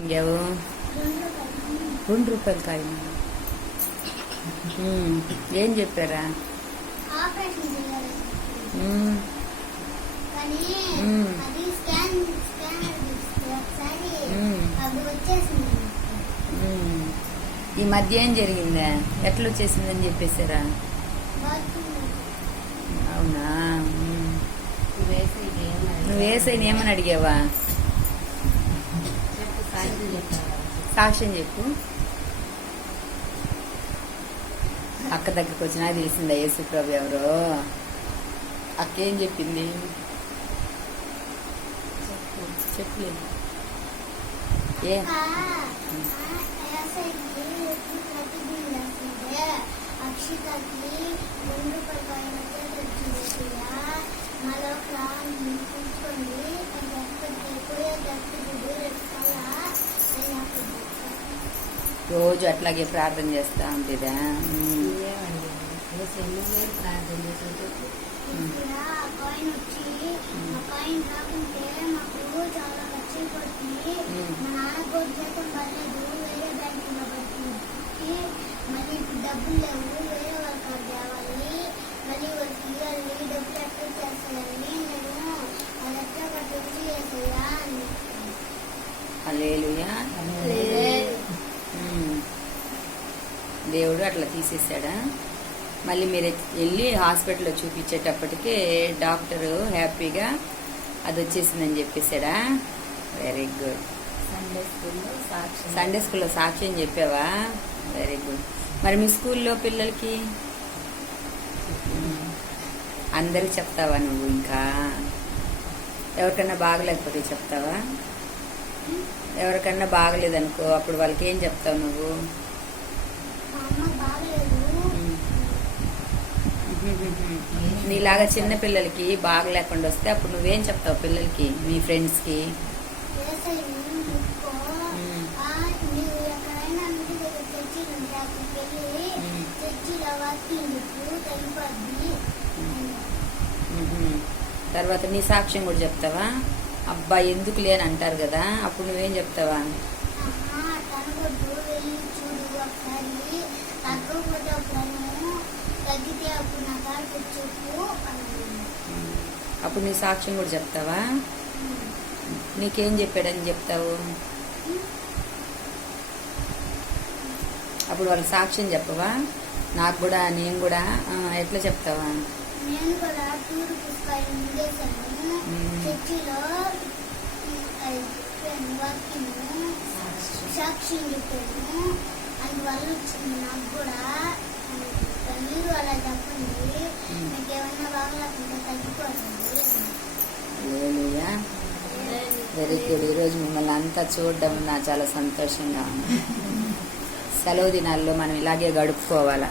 ఇంకేవు ₹2 కాయ ఏం చెప్పారా? ఈ మధ్య ఏం జరిగిందా? ఎట్లా వచ్చేసిందని చెప్పేసారా? అవునా? నువ్వు వేసైనా ఏమని అడిగావా? సాక్ష్యం చెప్పు. అక్క దగ్గరకు వచ్చినా తెలిసిందా యేసుప్రభు ఎవరో? అక్క ఏం చెప్పింది చెప్పు. ఏ రోజు అట్లాగే ప్రార్థన చేస్తా ఉంటుందా? డబ్బులు లేవు, వేరే వాళ్ళకి తేవాలి, మళ్ళీ వాళ్ళకి ఇవ్వాలి, డబ్బులు ఎక్కడ చేస్తానని నేను అది ఎట్లా కట్టి చేసేయా అని. హల్లెలూయా. దేవుడు అట్లా తీసేసాడా? మళ్ళీ మీరు వెళ్ళి హాస్పిటల్లో చూపించేటప్పటికే డాక్టరు హ్యాపీగా అది వచ్చేసిందని చెప్పేశాడా? Very good. సండే స్కూల్లో సాక్ష్యం చెప్పావా? Very good. మరి మీ స్కూల్లో పిల్లలకి అందరికి చెప్తావా నువ్వు? ఇంకా ఎవరికన్నా బాగలేకపోతే చెప్తావా? ఎవరికన్నా బాగలేదనుకో అప్పుడు వాళ్ళకి ఏం చెప్తావు నువ్వు? నీలాగా చిన్న పిల్లలకి బాగలేకుండా వస్తే అప్పుడు నువ్వేం చెప్తావు పిల్లలకి, మీ ఫ్రెండ్స్కి? తర్వాత నీ సాక్ష్యం కూడా చెప్తావా? అబ్బా ఎందుకు లేని అంటారు కదా, అప్పుడు నువ్వేం చెప్తావా? అప్పుడు నీ సాక్ష్యం కూడా చెప్తావా? నీకేం చెప్పాడని చెప్తావు? అప్పుడు వాళ్ళ సాక్ష్యం చెప్పవా? నాకు కూడా, నేను కూడా ఎట్లా చెప్తావా? నేను కూడా టూర్ పుస్తకాలు ఉండేసాను, చర్చిలో సాక్ష్యం చెప్పాను, అందువల్ల వచ్చింది నాకు కూడా. మీరు అలా చెప్పండి, మీకు ఏమైనా బాగలేకుండా తగ్గిపోతుంది. Very good. ఈరోజు మిమ్మల్ని అంతా చూడడం నాకు చాలా సంతోషంగా ఉంది. సెలవు దినాల్లో మనం ఇలాగే గడుపుకోవాలా.